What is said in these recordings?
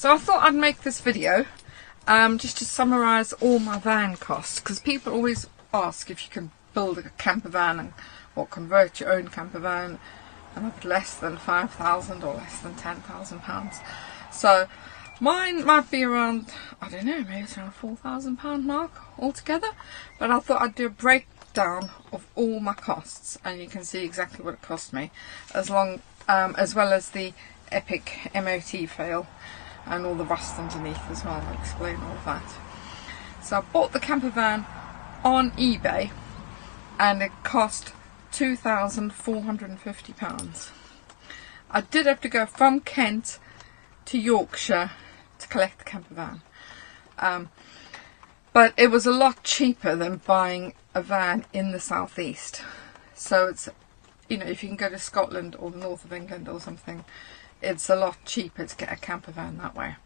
So I thought I'd make this video just to summarise all my van costs, because people always ask if you can build a camper van or convert your own camper van at less than £5,000 or less than £10,000. So mine might be around, I don't know, maybe it's around £4,000 mark altogether, but I thought I'd do a breakdown of all my costs and you can see exactly what it cost me, as well as the epic MOT fail and all the rust underneath as well. I'll explain all of that. So I bought the camper van on eBay and it cost £2,450. I did have to go from Kent to Yorkshire to collect the camper van, but it was a lot cheaper than buying a van in the southeast. So it's, you know, if you can go to Scotland or the north of England or something, it's a lot cheaper to get a camper van that way.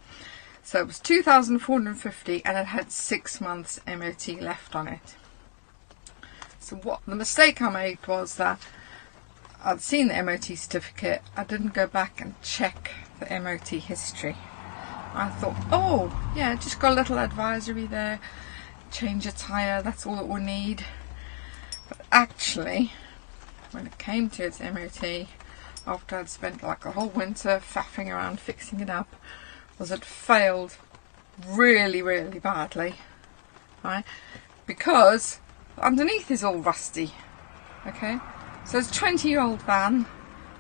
So it was £2,450 and it had 6 months MOT left on it. So what the mistake I made was that I'd seen the MOT certificate, I didn't go back and check the MOT history. I thought, oh yeah, just got a little advisory there, change a tyre, that's all it will need. But actually, when it came to its MOT, after I'd spent like a whole winter faffing around fixing it up, was it failed really badly, right? Because underneath is all rusty. Okay, so it's a 20-year-old van,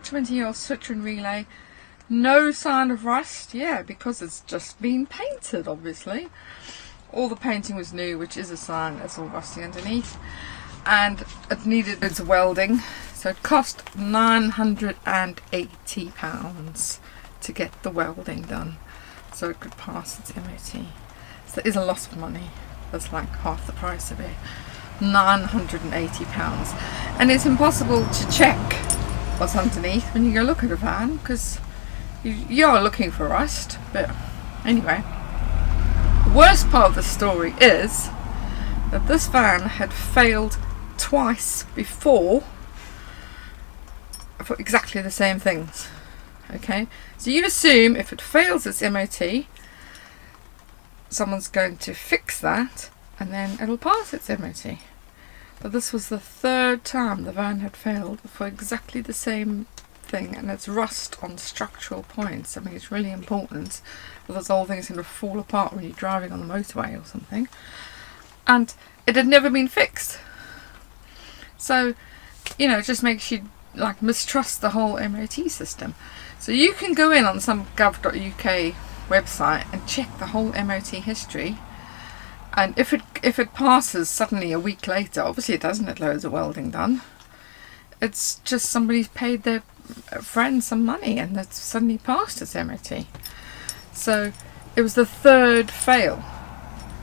20-year-old Citroen Relay, no sign of rust. Yeah, because it's just been painted, obviously. All the painting was new, which is a sign it's all rusty underneath. And it needed its welding, so it cost £980 to get the welding done so it could pass its MOT. So it is a lot of money. That's like half the price of it. £980, and it's impossible to check what's underneath when you go look at a van, because you are looking for rust. But anyway, the worst part of the story is that this van had failed twice before for exactly the same things. Okay, so you assume if it fails its MOT, someone's going to fix that and then it'll pass its MOT. But this was the third time the van had failed for exactly the same thing, and it's rust on structural points. I mean, it's really important, because the whole thing is going to fall apart when you're driving on the motorway or something. And it had never been fixed. So, you know, it just makes you like mistrust the whole MOT system. So you can go in on some gov.uk website and check the whole MOT history, and if it passes suddenly a week later, obviously it doesn't have loads of welding done. It's just somebody's paid their friend some money and it's suddenly passed its MOT. So it was the third fail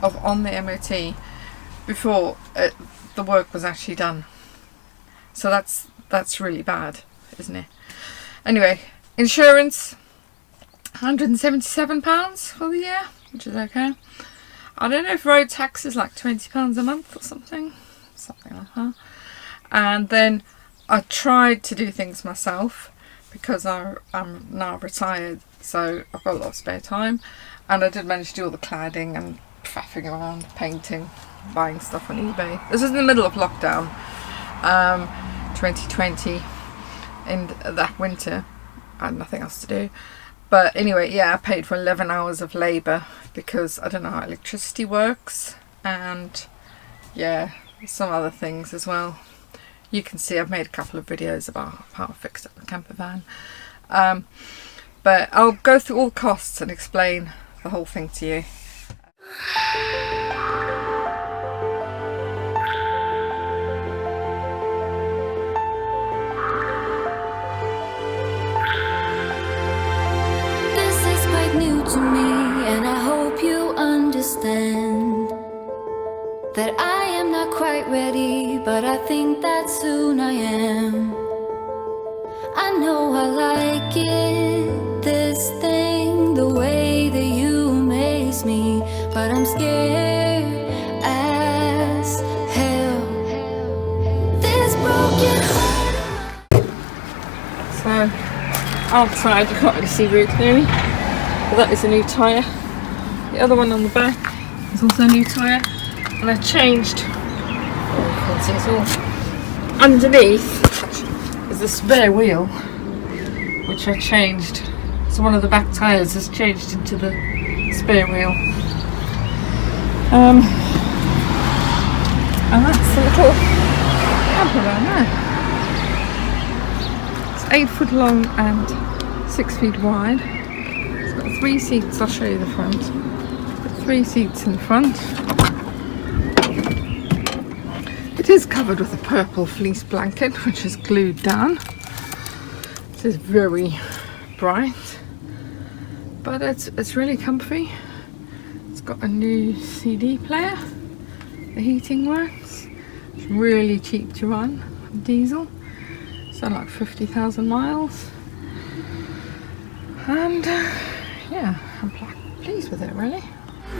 on the MOT before the work was actually done. So that's really bad, isn't it? Anyway, insurance, £177 for the year, which is okay. I don't know if road tax is like £20 a month or something like that. And then I tried to do things myself because I'm now retired, so I've got a lot of spare time, and I did manage to do all the cladding and faffing around, painting, buying stuff on eBay. This is in the middle of lockdown, 2020, in that winter. I had nothing else to do. But anyway, yeah, I paid for 11 hours of labour because I don't know how electricity works, and yeah, some other things as well. You can see I've made a couple of videos about how I fixed up the camper van. But I'll go through all the costs and explain the whole thing to you. New to me, and I hope you understand that I am not quite ready, but I think that soon I am. I know I like it, this thing, the way that you amaze me, but I'm scared as hell. This broken heart. So outside you can't really see very clearly. But that is a new tyre. The other one on the back is also a new tyre. And I changed, oh, you can't see it all. Underneath is the spare wheel, which I changed. So one of the back tyres has changed into the spare wheel. And that's the little camper van there. It's 8 foot long and 6 feet wide. It's got 3 seats. I'll show you the front. It's got 3 seats in front. It is covered with a purple fleece blanket, which is glued down. It is very bright, but it's really comfy. It's got a new CD player. The heating works. It's really cheap to run. Diesel. So like 50,000 miles. And yeah, I'm pleased with it really.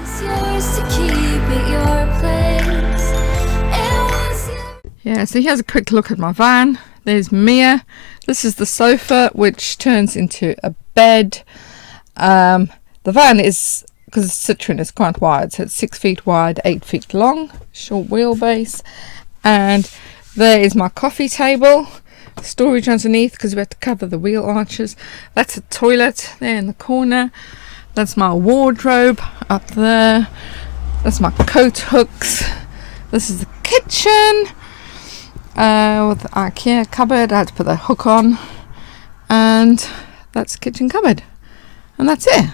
It's yours to keep at your place. Yeah, so here's a quick look at my van. There's Mia. This is the sofa, which turns into a bed. The van is, because it's Citroen, it's quite wide, so it's 6 feet wide, 8 feet long, short wheelbase. And there is my coffee table, storage underneath because we had to cover the wheel arches. That's a toilet there in the corner. That's my wardrobe up there. That's my coat hooks. This is the kitchen with the IKEA cupboard. I had to put the hook on, and that's the kitchen cupboard, and that's it.